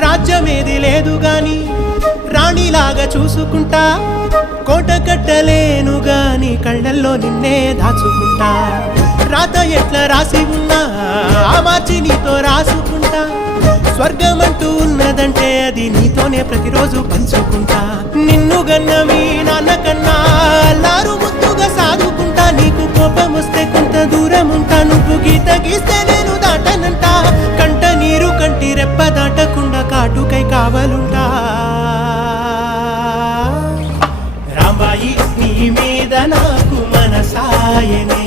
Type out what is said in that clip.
రాజ్యమేది లేదు గాని రాణిలాగా చూసుకుంటా, కోట కట్టలేను గాని కళ్ళల్లో నిన్నే దాచుకుంటా. రాత ఎట్లా రాసి ఉన్నా ఆ మార్చి నీతో రాసుకుంటా, స్వర్గమంటూ ఉన్నదంటే అది నీతోనే ప్రతిరోజు పంచుకుంటా. నిన్ను గన్న మీ నాన్నకన్నా అల్లారు ముద్దుగా సాదుకుంటా, నీకు కోపం వస్తే కొంత దూరం ఉంటా, నువ్వు గీత గీస్తే నేను దాటనంట, కంట నీరు కంటి రెప్ప దాటకుండా కాటుకై కావలుంటా. రాంబాయి నీ మీద నాకు మనసాయనే,